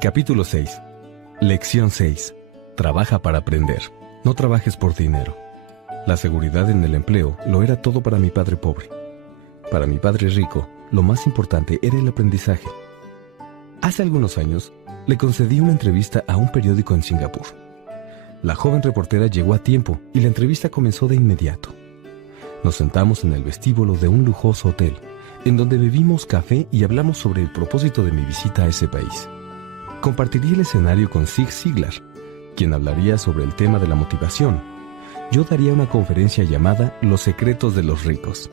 Capítulo 6. Lección 6. Trabaja para aprender. No trabajes por dinero. La seguridad en el empleo lo era todo para mi padre pobre. Para mi padre rico, lo más importante era el aprendizaje. Hace algunos años, le concedí una entrevista a un periódico en Singapur. La joven reportera llegó a tiempo y la entrevista comenzó de inmediato. Nos sentamos en el vestíbulo de un lujoso hotel, en donde bebimos café y hablamos sobre el propósito de mi visita a ese país. Compartiría el escenario con Zig Ziglar, quien hablaría sobre el tema de la motivación. Yo daría una conferencia llamada Los secretos de los ricos.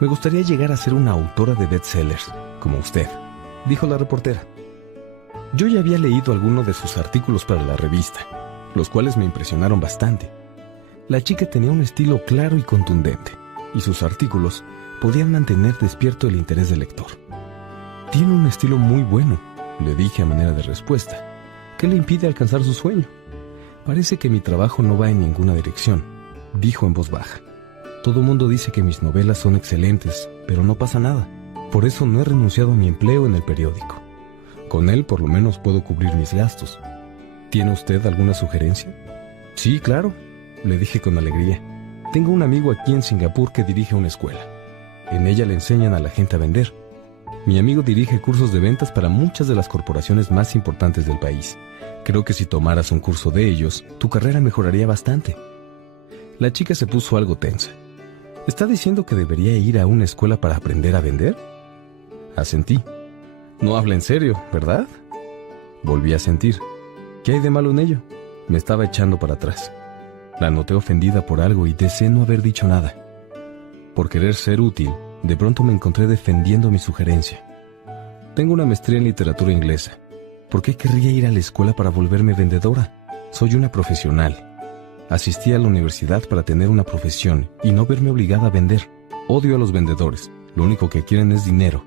Me gustaría llegar a ser una autora de bestsellers, como usted, dijo la reportera. Yo ya había leído algunos de sus artículos para la revista, los cuales me impresionaron bastante. La chica tenía un estilo claro y contundente, y sus artículos podían mantener despierto el interés del lector. Tiene un estilo muy bueno, le dije a manera de respuesta. ¿Qué le impide alcanzar su sueño? Parece que mi trabajo no va en ninguna dirección, dijo en voz baja. Todo mundo dice que mis novelas son excelentes, pero no pasa nada. Por eso no he renunciado a mi empleo en el periódico. Con él por lo menos puedo cubrir mis gastos. ¿Tiene usted alguna sugerencia? Sí, claro, le dije con alegría. Tengo un amigo aquí en Singapur que dirige una escuela. En ella le enseñan a la gente a vender. Mi amigo dirige cursos de ventas para muchas de las corporaciones más importantes del país. Creo que si tomaras un curso de ellos, tu carrera mejoraría bastante. La chica se puso algo tensa. ¿Está diciendo que debería ir a una escuela para aprender a vender? Asentí. No habla en serio, ¿verdad? Volví a sentir. ¿Qué hay de malo en ello? Me estaba echando para atrás. La noté ofendida por algo y deseé no haber dicho nada. Por querer ser útil, de pronto me encontré defendiendo mi sugerencia. Tengo una maestría en literatura inglesa. ¿Por qué querría ir a la escuela para volverme vendedora? Soy una profesional. Asistí a la universidad para tener una profesión y no verme obligada a vender. Odio a los vendedores. Lo único que quieren es dinero.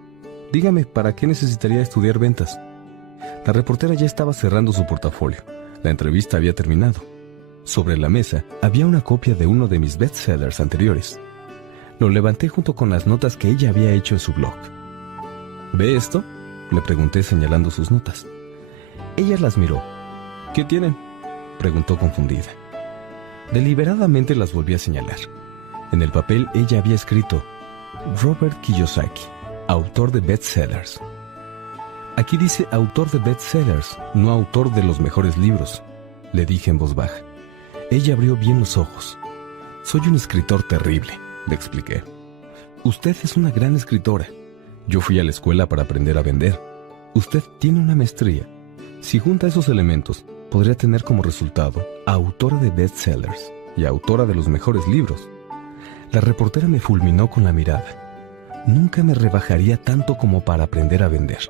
Dígame, ¿para qué necesitaría estudiar ventas? La reportera ya estaba cerrando su portafolio. La entrevista había terminado. Sobre la mesa había una copia de uno de mis bestsellers anteriores. Lo levanté junto con las notas que ella había hecho en su blog. ¿Ve esto?, le pregunté señalando sus notas. Ella las miró. ¿Qué tienen?, preguntó confundida. Deliberadamente las volví a señalar. En el papel ella había escrito Robert Kiyosaki, autor de bestsellers. Aquí dice autor de bestsellers, no autor de los mejores libros, le dije en voz baja. Ella abrió bien los ojos. Soy un escritor terrible, le expliqué. Usted es una gran escritora. Yo fui a la escuela para aprender a vender. Usted tiene una maestría. Si junta esos elementos, podría tener como resultado autora de bestsellers y autora de los mejores libros. La reportera me fulminó con la mirada. Nunca me rebajaría tanto como para aprender a vender.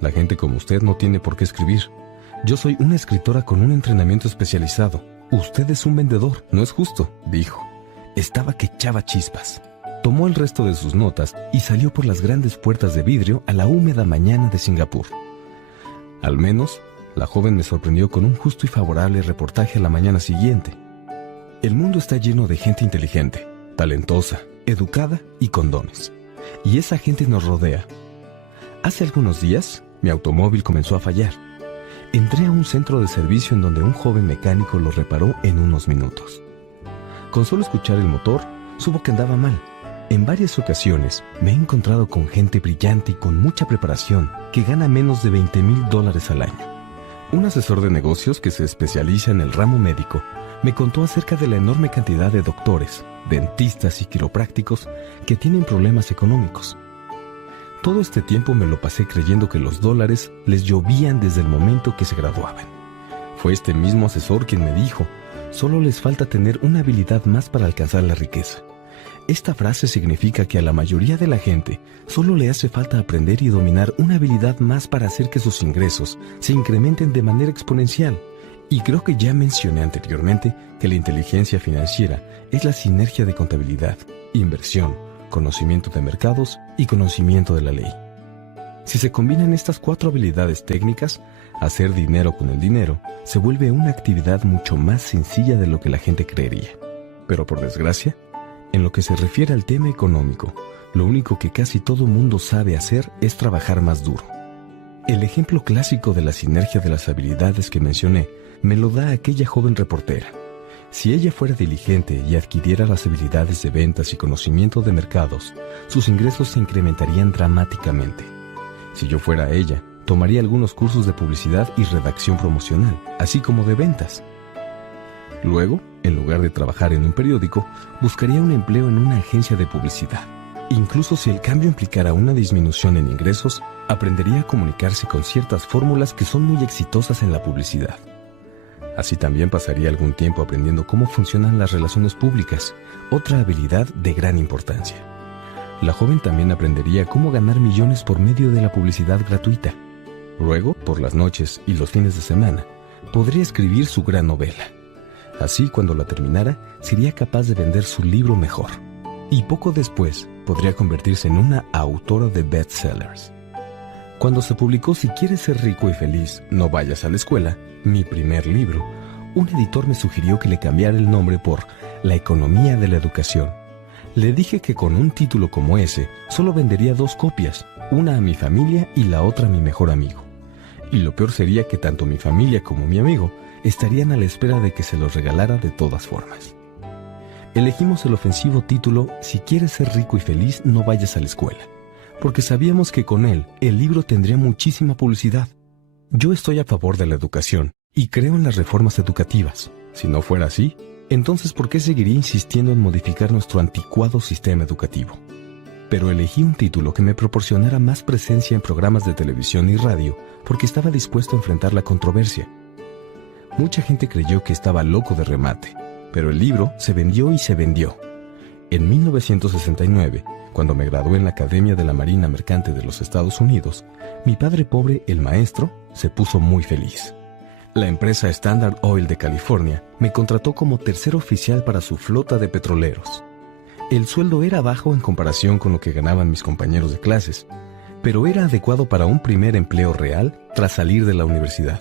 La gente como usted no tiene por qué escribir. Yo soy una escritora con un entrenamiento especializado. Usted es un vendedor. No es justo, dijo. Estaba que echaba chispas. Tomó el resto de sus notas y salió por las grandes puertas de vidrio a la húmeda mañana de Singapur. Al menos, la joven me sorprendió con un justo y favorable reportaje a la mañana siguiente. El mundo está lleno de gente inteligente, talentosa, educada y con dones. Y esa gente nos rodea. Hace algunos días, mi automóvil comenzó a fallar. Entré a un centro de servicio en donde un joven mecánico lo reparó en unos minutos. Con solo escuchar el motor, supo que andaba mal. En varias ocasiones me he encontrado con gente brillante y con mucha preparación que gana menos de $20,000 al año. Un asesor de negocios que se especializa en el ramo médico me contó acerca de la enorme cantidad de doctores, dentistas y quiroprácticos que tienen problemas económicos. Todo este tiempo me lo pasé creyendo que los dólares les llovían desde el momento que se graduaban. Fue este mismo asesor quien me dijo: solo les falta tener una habilidad más para alcanzar la riqueza. Esta frase significa que a la mayoría de la gente solo le hace falta aprender y dominar una habilidad más para hacer que sus ingresos se incrementen de manera exponencial. Y creo que ya mencioné anteriormente que la inteligencia financiera es la sinergia de contabilidad, inversión, conocimiento de mercados y conocimiento de la ley. Si se combinan estas 4 habilidades técnicas, hacer dinero con el dinero se vuelve una actividad mucho más sencilla de lo que la gente creería. Pero por desgracia, en lo que se refiere al tema económico, lo único que casi todo mundo sabe hacer es trabajar más duro. El ejemplo clásico de la sinergia de las habilidades que mencioné me lo da aquella joven reportera. Si ella fuera diligente y adquiriera las habilidades de ventas y conocimiento de mercados, sus ingresos se incrementarían dramáticamente. Si yo fuera ella, tomaría algunos cursos de publicidad y redacción promocional, así como de ventas. Luego, en lugar de trabajar en un periódico, buscaría un empleo en una agencia de publicidad. Incluso si el cambio implicara una disminución en ingresos, aprendería a comunicarse con ciertas fórmulas que son muy exitosas en la publicidad. Así también pasaría algún tiempo aprendiendo cómo funcionan las relaciones públicas, otra habilidad de gran importancia. La joven también aprendería cómo ganar millones por medio de la publicidad gratuita. Luego, por las noches y los fines de semana, podría escribir su gran novela. Así, cuando la terminara, sería capaz de vender su libro mejor. Y poco después, podría convertirse en una autora de bestsellers. Cuando se publicó Si quieres ser rico y feliz, no vayas a la escuela, mi primer libro, un editor me sugirió que le cambiara el nombre por La economía de la educación. Le dije que con un título como ese, solo vendería 2 copias, una a mi familia y la otra a mi mejor amigo. Y lo peor sería que tanto mi familia como mi amigo estarían a la espera de que se los regalara de todas formas. Elegimos el ofensivo título Si quieres ser rico y feliz, no vayas a la escuela, porque sabíamos que con él el libro tendría muchísima publicidad. Yo estoy a favor de la educación y creo en las reformas educativas. Si no fuera así, entonces ¿por qué seguiría insistiendo en modificar nuestro anticuado sistema educativo? Pero elegí un título que me proporcionara más presencia en programas de televisión y radio porque estaba dispuesto a enfrentar la controversia. Mucha gente creyó que estaba loco de remate, pero el libro se vendió y se vendió. En 1969, cuando me gradué en la Academia de la Marina Mercante de los Estados Unidos, mi padre pobre, el maestro, se puso muy feliz. La empresa Standard Oil de California me contrató como tercer oficial para su flota de petroleros. El sueldo era bajo en comparación con lo que ganaban mis compañeros de clases, pero era adecuado para un primer empleo real tras salir de la universidad.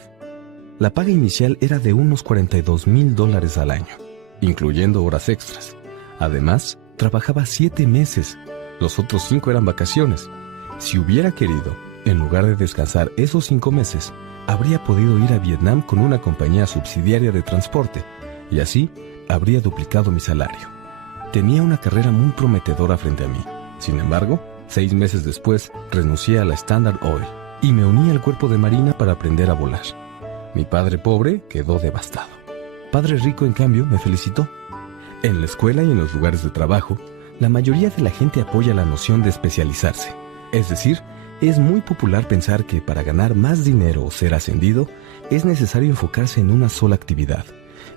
La paga inicial era de unos $42,000 al año, incluyendo horas extras. Además, trabajaba 7 meses. Los otros 5 eran vacaciones. Si hubiera querido, en lugar de descansar esos 5 meses, habría podido ir a Vietnam con una compañía subsidiaria de transporte, y así habría duplicado mi salario. Tenía una carrera muy prometedora frente a mí. Sin embargo, 6 meses después, renuncié a la Standard Oil y me uní al cuerpo de Marina para aprender a volar. Mi padre pobre quedó devastado. Padre rico, en cambio, me felicitó. En la escuela y en los lugares de trabajo, la mayoría de la gente apoya la noción de especializarse. Es decir, es muy popular pensar que para ganar más dinero o ser ascendido, es necesario enfocarse en una sola actividad.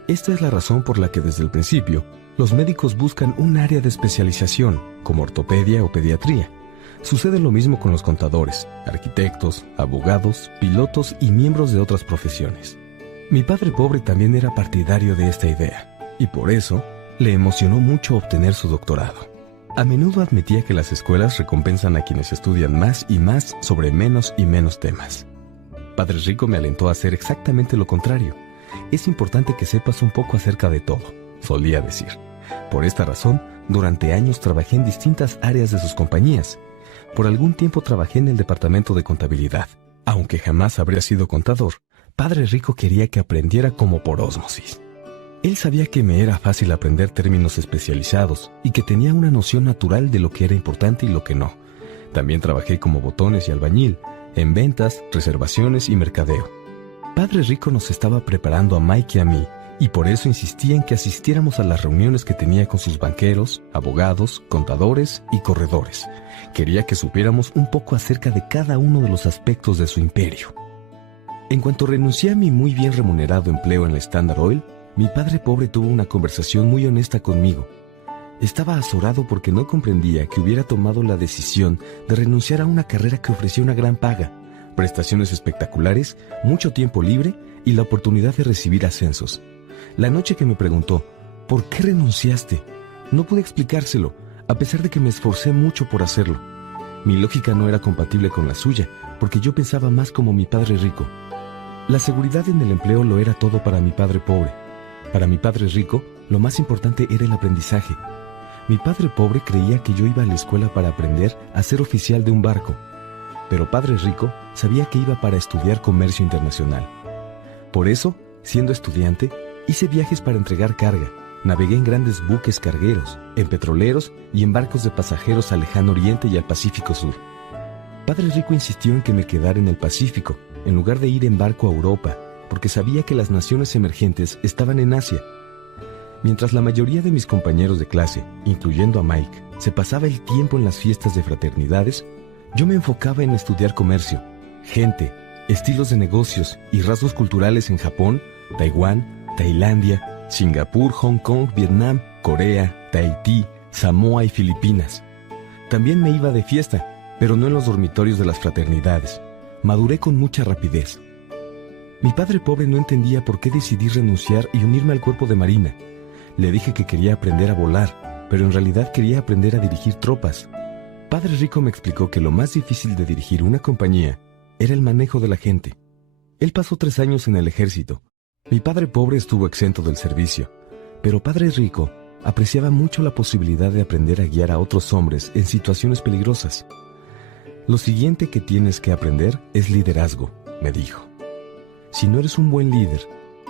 Esta es la razón por la que desde el principio, los médicos buscan un área de especialización, como ortopedia o pediatría. Sucede lo mismo con los contadores, arquitectos, abogados, pilotos y miembros de otras profesiones. Mi padre pobre también era partidario de esta idea, y por eso le emocionó mucho obtener su doctorado. A menudo admitía que las escuelas recompensan a quienes estudian más y más sobre menos y menos temas. Padre Rico me alentó a hacer exactamente lo contrario. Es importante que sepas un poco acerca de todo, solía decir. Por esta razón, durante años trabajé en distintas áreas de sus compañías. Por algún tiempo trabajé en el departamento de contabilidad. Aunque jamás habría sido contador, Padre Rico quería que aprendiera como por ósmosis. Él sabía que me era fácil aprender términos especializados y que tenía una noción natural de lo que era importante y lo que no. También trabajé como botones y albañil, en ventas, reservaciones y mercadeo. Padre Rico nos estaba preparando a Mike y a mí, y por eso insistía en que asistiéramos a las reuniones que tenía con sus banqueros, abogados, contadores y corredores. Quería que supiéramos un poco acerca de cada uno de los aspectos de su imperio. En cuanto renuncié a mi muy bien remunerado empleo en la Standard Oil, mi padre pobre tuvo una conversación muy honesta conmigo. Estaba azorado porque no comprendía que hubiera tomado la decisión de renunciar a una carrera que ofrecía una gran paga, prestaciones espectaculares, mucho tiempo libre y la oportunidad de recibir ascensos. La noche que me preguntó, ¿por qué renunciaste?, no pude explicárselo, a pesar de que me esforcé mucho por hacerlo. Mi lógica no era compatible con la suya, porque yo pensaba más como mi padre rico. La seguridad en el empleo lo era todo para mi padre pobre. Para mi padre rico, lo más importante era el aprendizaje. Mi padre pobre creía que yo iba a la escuela para aprender a ser oficial de un barco. Pero Padre Rico sabía que iba para estudiar comercio internacional. Por eso, siendo estudiante, hice viajes para entregar carga. Navegué en grandes buques cargueros, en petroleros y en barcos de pasajeros al Lejano Oriente y al Pacífico Sur. Padre Rico insistió en que me quedara en el Pacífico, en lugar de ir en barco a Europa, porque sabía que las naciones emergentes estaban en Asia. Mientras la mayoría de mis compañeros de clase, incluyendo a Mike, se pasaba el tiempo en las fiestas de fraternidades, yo me enfocaba en estudiar comercio, gente, estilos de negocios y rasgos culturales en Japón, Taiwán, Tailandia, Singapur, Hong Kong, Vietnam, Corea, Tahití, Samoa y Filipinas. También me iba de fiesta, pero no en los dormitorios de las fraternidades. Maduré con mucha rapidez. Mi padre pobre no entendía por qué decidí renunciar y unirme al cuerpo de marina. Le dije que quería aprender a volar, pero en realidad quería aprender a dirigir tropas. Padre Rico me explicó que lo más difícil de dirigir una compañía era el manejo de la gente. Él pasó 3 años en el ejército. Mi padre pobre estuvo exento del servicio, pero Padre Rico apreciaba mucho la posibilidad de aprender a guiar a otros hombres en situaciones peligrosas. Lo siguiente que tienes que aprender es liderazgo, me dijo. Si no eres un buen líder,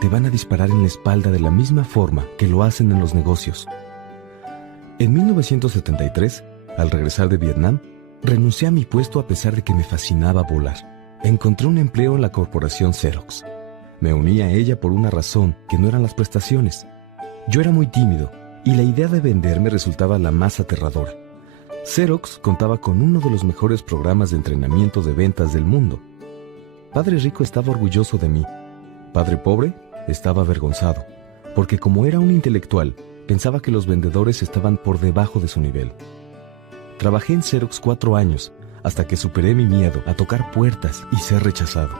te van a disparar en la espalda de la misma forma que lo hacen en los negocios. En 1973, al regresar de Vietnam, renuncié a mi puesto a pesar de que me fascinaba volar. Encontré un empleo en la corporación Xerox. Me uní a ella por una razón que no eran las prestaciones. Yo era muy tímido y la idea de vender me resultaba la más aterradora. Xerox contaba con uno de los mejores programas de entrenamiento de ventas del mundo. Padre Rico estaba orgulloso de mí. Padre Pobre estaba avergonzado, porque como era un intelectual, pensaba que los vendedores estaban por debajo de su nivel. Trabajé en Xerox 4 años, hasta que superé mi miedo a tocar puertas y ser rechazado.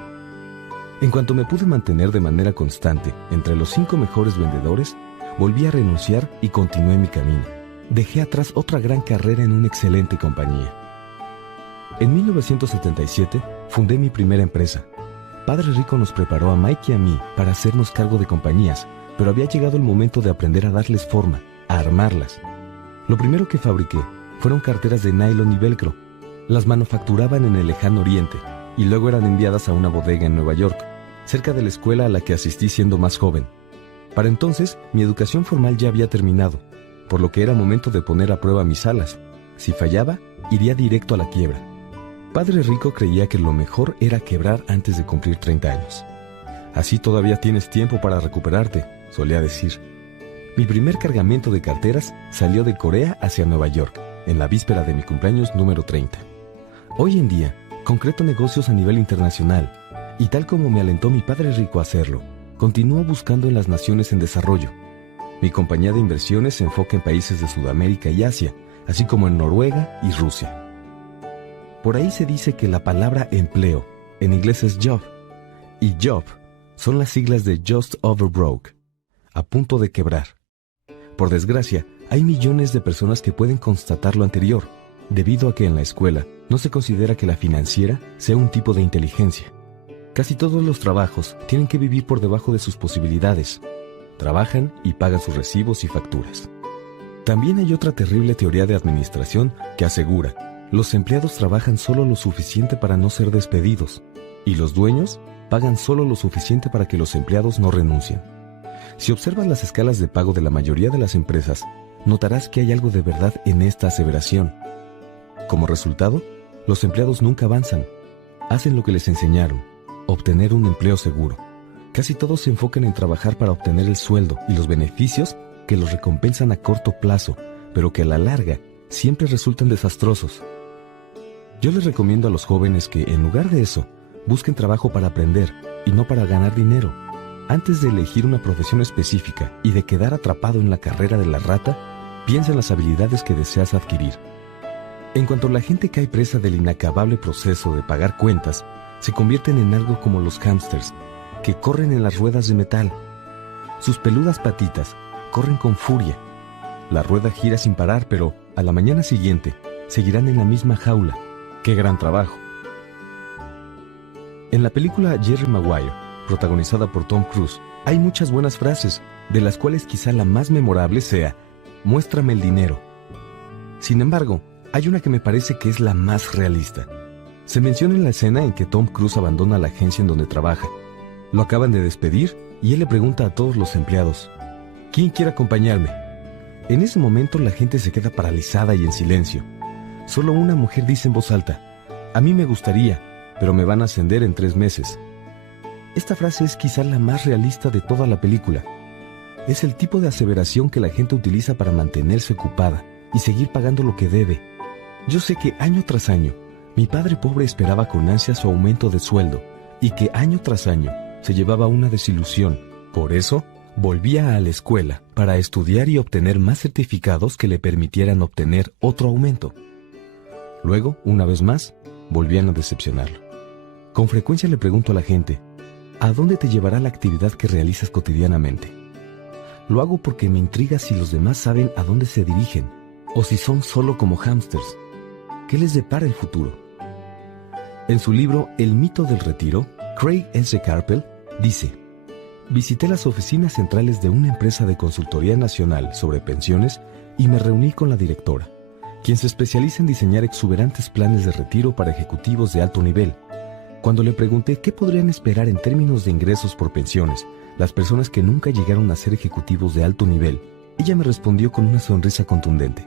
En cuanto me pude mantener de manera constante entre los 5 mejores vendedores, volví a renunciar y continué mi camino. Dejé atrás otra gran carrera en una excelente compañía. En 1977 fundé mi primera empresa. Padre Rico nos preparó a Mike y a mí para hacernos cargo de compañías, pero había llegado el momento de aprender a darles forma, a armarlas. Lo primero que fabriqué fueron carteras de nylon y velcro. Las manufacturaban en el Lejano Oriente y luego eran enviadas a una bodega en Nueva York, cerca de la escuela a la que asistí siendo más joven. Para entonces, mi educación formal ya había terminado, por lo que era momento de poner a prueba mis alas. Si fallaba, iría directo a la quiebra. Padre Rico creía que lo mejor era quebrar antes de cumplir 30 años. Así todavía tienes tiempo para recuperarte, solía decir. Mi primer cargamento de carteras salió de Corea hacia Nueva York, en la víspera de mi cumpleaños número 30. Hoy en día, concreto negocios a nivel internacional, y tal como me alentó mi Padre Rico a hacerlo, continúo buscando en las naciones en desarrollo. Mi compañía de inversiones se enfoca en países de Sudamérica y Asia, así como en Noruega y Rusia. Por ahí se dice que la palabra empleo, en inglés es job, y job son las siglas de just over broke, a punto de quebrar. Por desgracia, hay millones de personas que pueden constatar lo anterior, debido a que en la escuela no se considera que la financiera sea un tipo de inteligencia. Casi todos los trabajos tienen que vivir por debajo de sus posibilidades. Trabajan y pagan sus recibos y facturas. También hay otra terrible teoría de administración que asegura: los empleados trabajan solo lo suficiente para no ser despedidos, y los dueños pagan solo lo suficiente para que los empleados no renuncien. Si observas las escalas de pago de la mayoría de las empresas, notarás que hay algo de verdad en esta aseveración. Como resultado, los empleados nunca avanzan. Hacen lo que les enseñaron: obtener un empleo seguro. Casi todos se enfocan en trabajar para obtener el sueldo y los beneficios que los recompensan a corto plazo, pero que a la larga siempre resultan desastrosos. Yo les recomiendo a los jóvenes que, en lugar de eso, busquen trabajo para aprender y no para ganar dinero. Antes de elegir una profesión específica y de quedar atrapado en la carrera de la rata, piensa en las habilidades que deseas adquirir. En cuanto la gente cae presa del inacabable proceso de pagar cuentas, se convierten en algo como los hámsters, que corren en las ruedas de metal. Sus peludas patitas corren con furia. La rueda gira sin parar, pero a la mañana siguiente seguirán en la misma jaula. ¡Qué gran trabajo! En la película Jerry Maguire, protagonizada por Tom Cruise, hay muchas buenas frases, de las cuales quizá la más memorable sea: muéstrame el dinero. Sin embargo, hay una que me parece que es la más realista: Se menciona en la escena en que Tom Cruise abandona la agencia en donde trabaja. Lo acaban de despedir y él le pregunta a todos los empleados: ¿quién quiere acompañarme? En ese momento la gente se queda paralizada y en silencio. Solo una mujer dice en voz alta: a mí me gustaría, pero me van a ascender en 3 meses. Esta frase es quizá la más realista de toda la película. Es el tipo de aseveración que la gente utiliza para mantenerse ocupada y seguir pagando lo que debe. Yo sé que año tras año, mi padre pobre esperaba con ansia su aumento de sueldo y que año tras año se llevaba una desilusión. Por eso, volvía a la escuela para estudiar y obtener más certificados que le permitieran obtener otro aumento. Luego, una vez más, volvían a decepcionarlo. Con frecuencia le pregunto a la gente: ¿a dónde te llevará la actividad que realizas cotidianamente? Lo hago porque me intriga si los demás saben a dónde se dirigen, o si son solo como hámsters. ¿Qué les depara el futuro? En su libro El mito del retiro, Craig S. Carpel dice: visité las oficinas centrales de una empresa de consultoría nacional sobre pensiones y me reuní con la directora, quien se especializa en diseñar exuberantes planes de retiro para ejecutivos de alto nivel. Cuando le pregunté qué podrían esperar en términos de ingresos por pensiones las personas que nunca llegaron a ser ejecutivos de alto nivel, ella me respondió con una sonrisa contundente: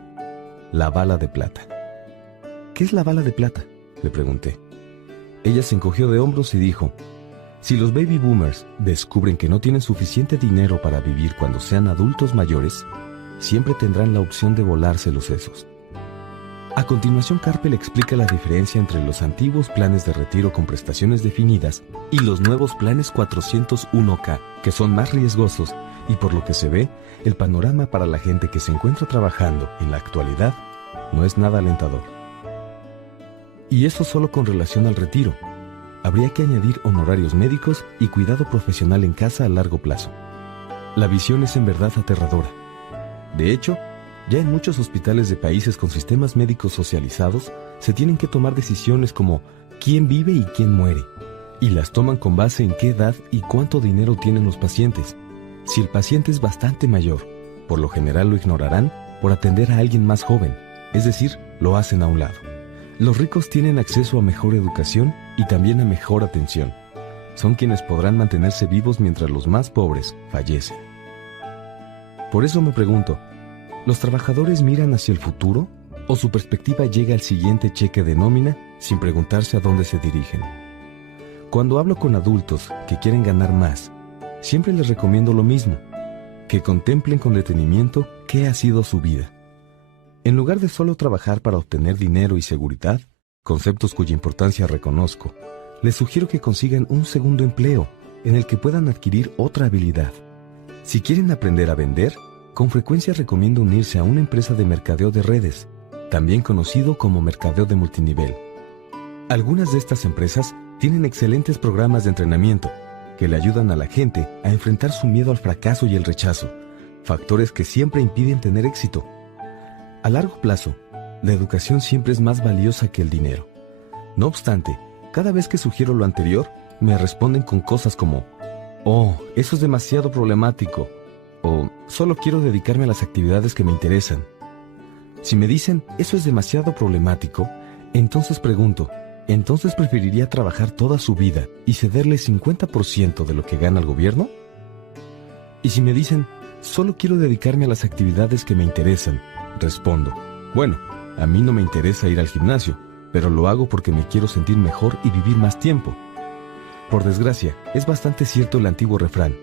la bala de plata. ¿Qué es la bala de plata?, le pregunté. Ella se encogió de hombros y dijo: si los baby boomers descubren que no tienen suficiente dinero para vivir cuando sean adultos mayores, siempre tendrán la opción de volarse los sesos. A continuación, Carpel explica la diferencia entre los antiguos planes de retiro con prestaciones definidas y los nuevos planes 401k, que son más riesgosos y, por lo que se ve, el panorama para la gente que se encuentra trabajando en la actualidad no es nada alentador. Y eso solo con relación al retiro. Habría que añadir honorarios médicos y cuidado profesional en casa a largo plazo. La visión es en verdad aterradora. De hecho, ya en muchos hospitales de países con sistemas médicos socializados se tienen que tomar decisiones como quién vive y quién muere, y las toman con base en qué edad y cuánto dinero tienen los pacientes. Si el paciente es bastante mayor, por lo general lo ignorarán por atender a alguien más joven, es decir, lo hacen a un lado. Los ricos tienen acceso a mejor educación y también a mejor atención. Son quienes podrán mantenerse vivos mientras los más pobres fallecen. Por eso me pregunto, ¿los trabajadores miran hacia el futuro o su perspectiva llega al siguiente cheque de nómina sin preguntarse a dónde se dirigen? Cuando hablo con adultos que quieren ganar más, siempre les recomiendo lo mismo: que contemplen con detenimiento qué ha sido su vida. En lugar de solo trabajar para obtener dinero y seguridad, conceptos cuya importancia reconozco, les sugiero que consigan un segundo empleo en el que puedan adquirir otra habilidad. Si quieren aprender a vender, con frecuencia recomiendo unirse a una empresa de mercadeo de redes, también conocido como mercadeo de multinivel. Algunas de estas empresas tienen excelentes programas de entrenamiento que le ayudan a la gente a enfrentar su miedo al fracaso y el rechazo, factores que siempre impiden tener éxito. A largo plazo, la educación siempre es más valiosa que el dinero. No obstante, cada vez que sugiero lo anterior, me responden con cosas como: «Oh, eso es demasiado problemático», o «Solo quiero dedicarme a las actividades que me interesan». Si me dicen «eso es demasiado problemático», entonces pregunto: ¿entonces preferiría trabajar toda su vida y cederle 50% de lo que gana el gobierno? Y si me dicen «solo quiero dedicarme a las actividades que me interesan», respondo: «Bueno, a mí no me interesa ir al gimnasio, pero lo hago porque me quiero sentir mejor y vivir más tiempo». Por desgracia, es bastante cierto el antiguo refrán: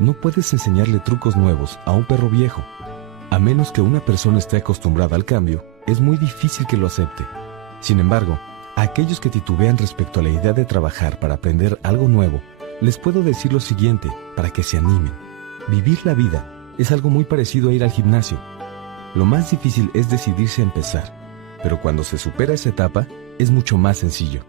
no puedes enseñarle trucos nuevos a un perro viejo. A menos que una persona esté acostumbrada al cambio, es muy difícil que lo acepte. Sin embargo, a aquellos que titubean respecto a la idea de trabajar para aprender algo nuevo, les puedo decir lo siguiente para que se animen. Vivir la vida es algo muy parecido a ir al gimnasio. Lo más difícil es decidirse a empezar, pero cuando se supera esa etapa, es mucho más sencillo.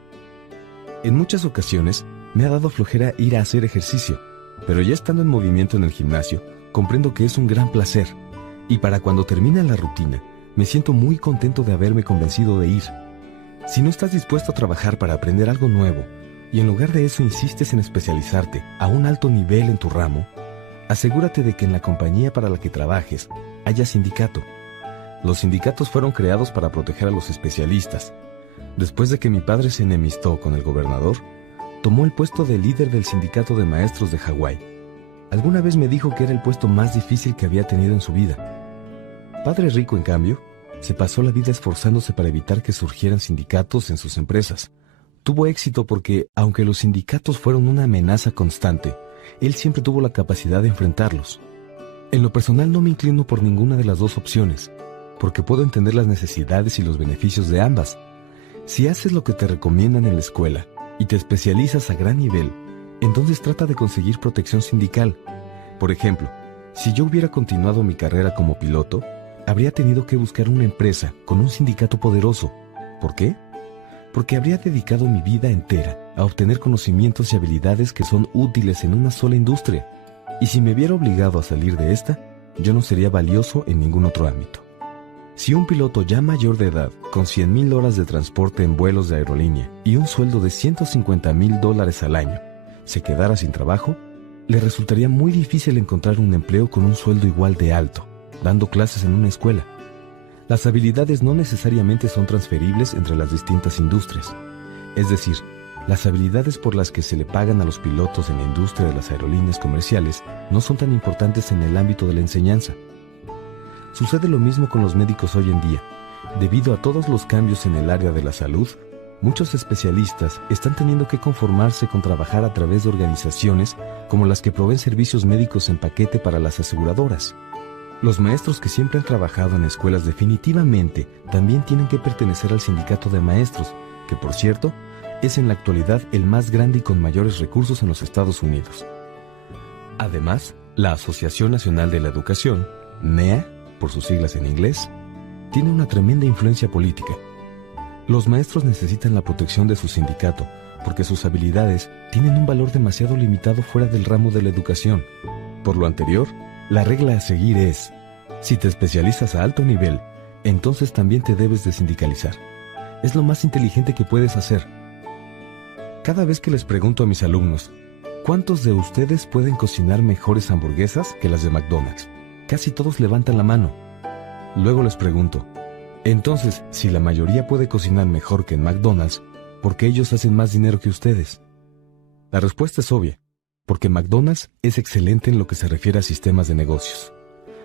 En muchas ocasiones, me ha dado flojera ir a hacer ejercicio, pero ya estando en movimiento en el gimnasio, comprendo que es un gran placer, y para cuando termina la rutina, me siento muy contento de haberme convencido de ir. Si no estás dispuesto a trabajar para aprender algo nuevo, y en lugar de eso insistes en especializarte a un alto nivel en tu ramo, asegúrate de que en la compañía para la que trabajes haya sindicato. Los sindicatos fueron creados para proteger a los especialistas, Después de que mi padre se enemistó con el gobernador, tomó el puesto de líder del sindicato de maestros de Hawái. Alguna vez me dijo que era el puesto más difícil que había tenido en su vida. Padre Rico, en cambio, se pasó la vida esforzándose para evitar que surgieran sindicatos en sus empresas. Tuvo éxito porque, aunque los sindicatos fueron una amenaza constante, él siempre tuvo la capacidad de enfrentarlos. En lo personal no me inclino por ninguna de las dos opciones, porque puedo entender las necesidades y los beneficios de ambas. Si haces lo que te recomiendan en la escuela y te especializas a gran nivel, entonces trata de conseguir protección sindical. Por ejemplo, si yo hubiera continuado mi carrera como piloto, habría tenido que buscar una empresa con un sindicato poderoso. ¿Por qué? Porque habría dedicado mi vida entera a obtener conocimientos y habilidades que son útiles en una sola industria. Y si me viera obligado a salir de esta, yo no sería valioso en ningún otro ámbito. Si un piloto ya mayor de edad, con 100,000 horas de transporte en vuelos de aerolínea y un sueldo de $150,000 al año, se quedara sin trabajo, le resultaría muy difícil encontrar un empleo con un sueldo igual de alto, dando clases en una escuela. Las habilidades no necesariamente son transferibles entre las distintas industrias. Es decir, las habilidades por las que se le pagan a los pilotos en la industria de las aerolíneas comerciales no son tan importantes en el ámbito de la enseñanza. Sucede lo mismo con los médicos hoy en día. Debido a todos los cambios en el área de la salud, muchos especialistas están teniendo que conformarse con trabajar a través de organizaciones como las que proveen servicios médicos en paquete para las aseguradoras. Los maestros que siempre han trabajado en escuelas definitivamente también tienen que pertenecer al sindicato de maestros, que por cierto, es en la actualidad el más grande y con mayores recursos en los Estados Unidos. Además, la Asociación Nacional de la Educación, NEA, por sus siglas en inglés, tiene una tremenda influencia política. Los maestros necesitan la protección de su sindicato porque sus habilidades tienen un valor demasiado limitado fuera del ramo de la educación. Por lo anterior, la regla a seguir es: si te especializas a alto nivel, entonces también te debes de sindicalizar. Es lo más inteligente que puedes hacer. Cada vez que les pregunto a mis alumnos, ¿cuántos de ustedes pueden cocinar mejores hamburguesas que las de McDonald's? Casi todos levantan la mano. Luego les pregunto, entonces, si la mayoría puede cocinar mejor que en McDonald's, ¿por qué ellos hacen más dinero que ustedes? La respuesta es obvia, porque McDonald's es excelente en lo que se refiere a sistemas de negocios.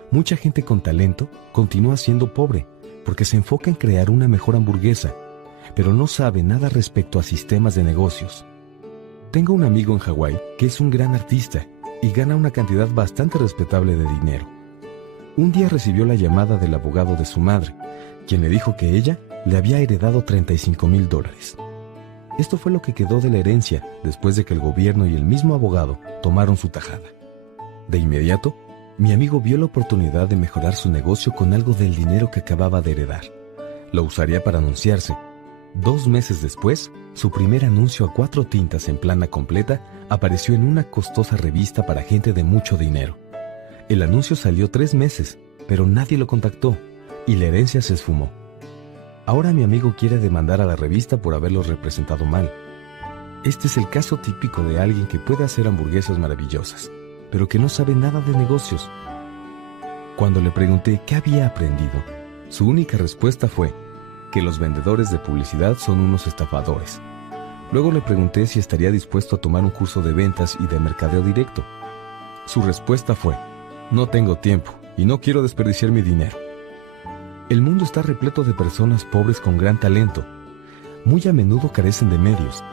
Mucha gente con talento continúa siendo pobre, porque se enfoca en crear una mejor hamburguesa, pero no sabe nada respecto a sistemas de negocios. Tengo un amigo en Hawái que es un gran artista y gana una cantidad bastante respetable de dinero. Un día recibió la llamada del abogado de su madre, quien le dijo que ella le había heredado $35,000. Esto fue lo que quedó de la herencia después de que el gobierno y el mismo abogado tomaron su tajada. De inmediato, mi amigo vio la oportunidad de mejorar su negocio con algo del dinero que acababa de heredar. Lo usaría para anunciarse. 2 meses después, su primer anuncio a 4 tintas en plana completa apareció en una costosa revista para gente de mucho dinero. El anuncio salió 3 meses, pero nadie lo contactó, y la herencia se esfumó. Ahora mi amigo quiere demandar a la revista por haberlo representado mal. Este es el caso típico de alguien que puede hacer hamburguesas maravillosas, pero que no sabe nada de negocios. Cuando le pregunté qué había aprendido, su única respuesta fue que los vendedores de publicidad son unos estafadores. Luego le pregunté si estaría dispuesto a tomar un curso de ventas y de mercadeo directo. Su respuesta fue: no tengo tiempo y no quiero desperdiciar mi dinero. El mundo está repleto de personas pobres con gran talento. Muy a menudo carecen de medios,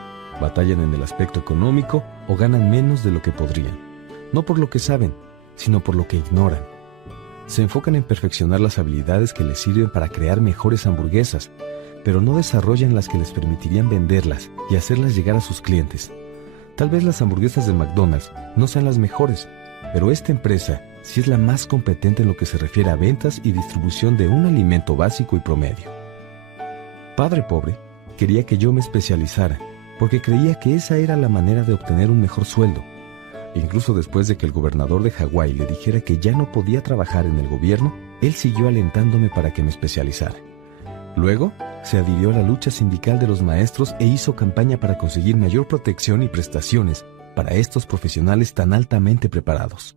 batallan en el aspecto económico o ganan menos de lo que podrían, no por lo que saben, sino por lo que ignoran. Se enfocan en perfeccionar las habilidades que les sirven para crear mejores hamburguesas, pero no desarrollan las que les permitirían venderlas y hacerlas llegar a sus clientes. Tal vez las hamburguesas de McDonald's no sean las mejores, pero esta empresa sí es la más competente en lo que se refiere a ventas y distribución de un alimento básico y promedio. Padre Pobre quería que yo me especializara, porque creía que esa era la manera de obtener un mejor sueldo. Incluso después de que el gobernador de Hawái le dijera que ya no podía trabajar en el gobierno, él siguió alentándome para que me especializara. Luego, se adhirió a la lucha sindical de los maestros e hizo campaña para conseguir mayor protección y prestaciones para estos profesionales tan altamente preparados.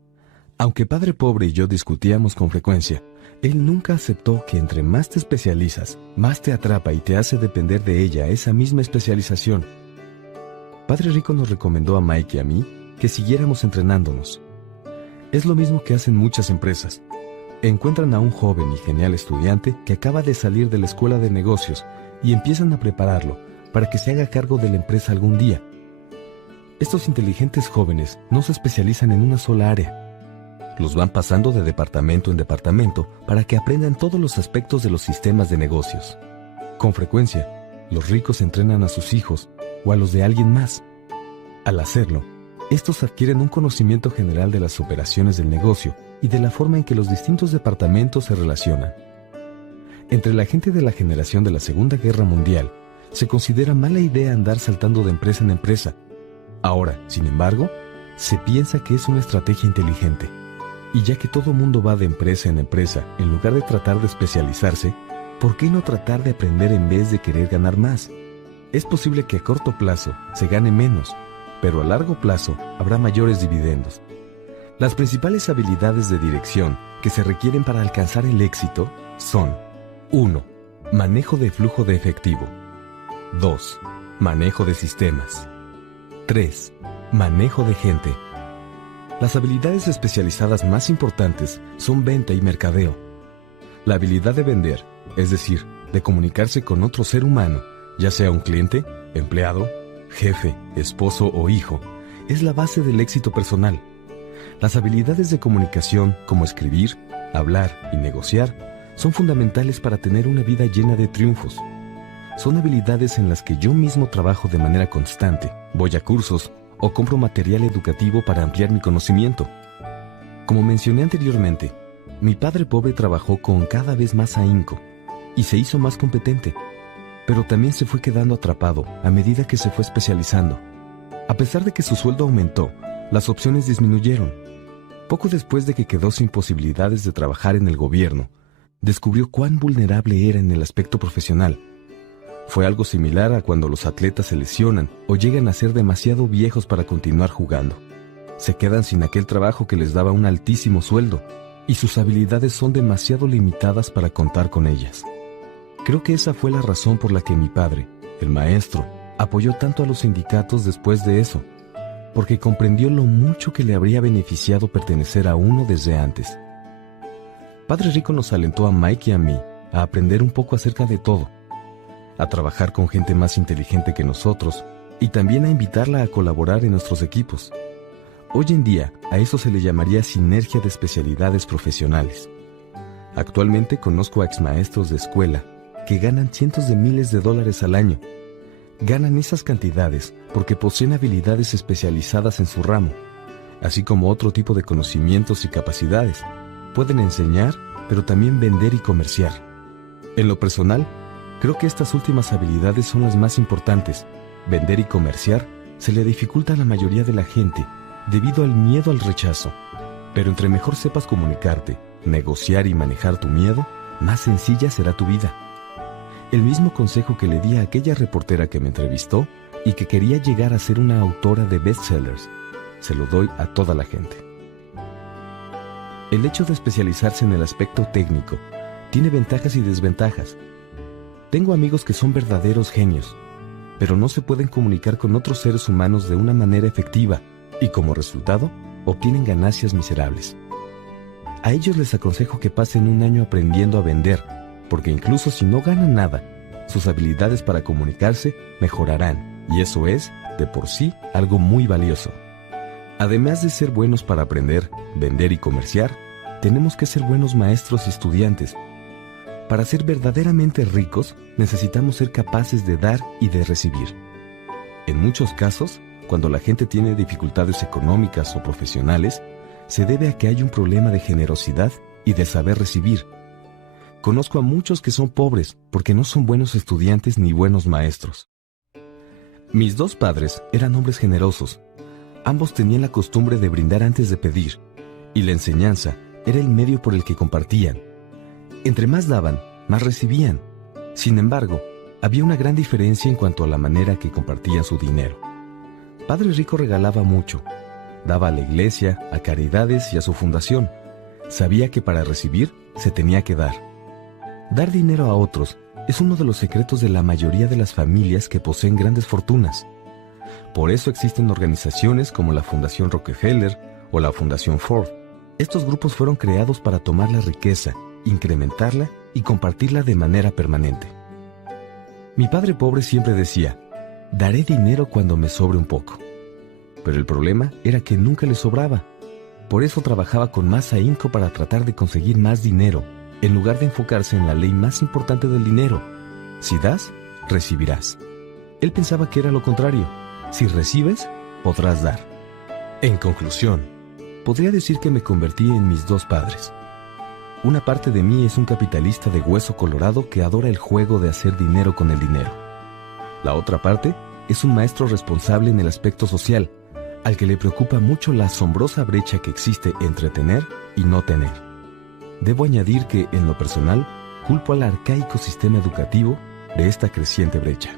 Aunque Padre Pobre y yo discutíamos con frecuencia, él nunca aceptó que entre más te especializas, más te atrapa y te hace depender de ella esa misma especialización. Padre Rico nos recomendó a Mike y a mí que siguiéramos entrenándonos. Es lo mismo que hacen muchas empresas. Encuentran a un joven y genial estudiante que acaba de salir de la escuela de negocios y empiezan a prepararlo para que se haga cargo de la empresa algún día. Estos inteligentes jóvenes no se especializan en una sola área. Los van pasando de departamento en departamento para que aprendan todos los aspectos de los sistemas de negocios. Con frecuencia, los ricos entrenan a sus hijos o a los de alguien más. Al hacerlo, estos adquieren un conocimiento general de las operaciones del negocio y de la forma en que los distintos departamentos se relacionan. Entre la gente de la generación de la Segunda Guerra Mundial, se considera mala idea andar saltando de empresa en empresa. Ahora, sin embargo, se piensa que es una estrategia inteligente. Y ya que todo mundo va de empresa en empresa, en lugar de tratar de especializarse, ¿por qué no tratar de aprender en vez de querer ganar más? Es posible que a corto plazo se gane menos, pero a largo plazo habrá mayores dividendos. Las principales habilidades de dirección que se requieren para alcanzar el éxito son: 1. Manejo de flujo de efectivo. 2. Manejo de sistemas. 3. Manejo de gente. Las habilidades especializadas más importantes son venta y mercadeo. La habilidad de vender, es decir, de comunicarse con otro ser humano, ya sea un cliente, empleado, jefe, esposo o hijo, es la base del éxito personal. Las habilidades de comunicación, como escribir, hablar y negociar, son fundamentales para tener una vida llena de triunfos. Son habilidades en las que yo mismo trabajo de manera constante, voy a cursos o compro material educativo para ampliar mi conocimiento. Como mencioné anteriormente, mi padre pobre trabajó con cada vez más ahínco y se hizo más competente, pero también se fue quedando atrapado a medida que se fue especializando. A pesar de que su sueldo aumentó, las opciones disminuyeron. Poco después de que quedó sin posibilidades de trabajar en el gobierno, descubrió cuán vulnerable era en el aspecto profesional. Fue algo similar a cuando los atletas se lesionan o llegan a ser demasiado viejos para continuar jugando. Se quedan sin aquel trabajo que les daba un altísimo sueldo y sus habilidades son demasiado limitadas para contar con ellas. Creo que esa fue la razón por la que mi padre, el maestro, apoyó tanto a los sindicatos después de eso, porque comprendió lo mucho que le habría beneficiado pertenecer a uno desde antes. Padre Rico nos alentó a Mike y a mí a aprender un poco acerca de todo, a trabajar con gente más inteligente que nosotros y también a invitarla a colaborar en nuestros equipos. Hoy en día, a eso se le llamaría sinergia de especialidades profesionales. Actualmente conozco a exmaestros de escuela que ganan cientos de miles de dólares al año. Ganan esas cantidades porque poseen habilidades especializadas en su ramo, así como otro tipo de conocimientos y capacidades. Pueden enseñar, pero también vender y comerciar. En lo personal, creo que estas últimas habilidades son las más importantes. Vender y comerciar se le dificulta a la mayoría de la gente debido al miedo al rechazo. Pero entre mejor sepas comunicarte, negociar y manejar tu miedo, más sencilla será tu vida. El mismo consejo que le di a aquella reportera que me entrevistó y que quería llegar a ser una autora de bestsellers, se lo doy a toda la gente. El hecho de especializarse en el aspecto técnico tiene ventajas y desventajas. Tengo amigos que son verdaderos genios, pero no se pueden comunicar con otros seres humanos de una manera efectiva y como resultado obtienen ganancias miserables. A ellos les aconsejo que pasen un año aprendiendo a vender, porque incluso si no ganan nada, sus habilidades para comunicarse mejorarán, y eso es, de por sí, algo muy valioso. Además de ser buenos para aprender, vender y comerciar, tenemos que ser buenos maestros y estudiantes. Para ser verdaderamente ricos, necesitamos ser capaces de dar y de recibir. En muchos casos, cuando la gente tiene dificultades económicas o profesionales, se debe a que hay un problema de generosidad y de saber recibir. Conozco a muchos que son pobres porque no son buenos estudiantes ni buenos maestros. Mis dos padres eran hombres generosos. Ambos tenían la costumbre de brindar antes de pedir, y la enseñanza era el medio por el que compartían. Entre más daban, más recibían. Sin embargo, había una gran diferencia en cuanto a la manera que compartían su dinero. Padre Rico regalaba mucho, Daba a la iglesia, a caridades y a su fundación. Sabía que para recibir se tenía que dar. Dar dinero a otros es uno de los secretos de la mayoría de las familias que poseen grandes fortunas. Por eso existen organizaciones como la Fundación Rockefeller o la Fundación Ford. Estos grupos fueron creados para tomar la riqueza, incrementarla y compartirla de manera permanente. Mi padre pobre siempre decía: daré dinero cuando me sobre un poco. Pero el problema era que nunca le sobraba. Por eso trabajaba con más ahínco para tratar de conseguir más dinero, en lugar de enfocarse en la ley más importante del dinero: si das, recibirás. Él pensaba que era lo contrario: si recibes, podrás dar. En conclusión, podría decir que me convertí en mis dos padres. Una parte de mí es un capitalista de hueso colorado que adora el juego de hacer dinero con el dinero. La otra parte es un maestro responsable en el aspecto social, al que le preocupa mucho la asombrosa brecha que existe entre tener y no tener. Debo añadir que, en lo personal, culpo al arcaico sistema educativo de esta creciente brecha.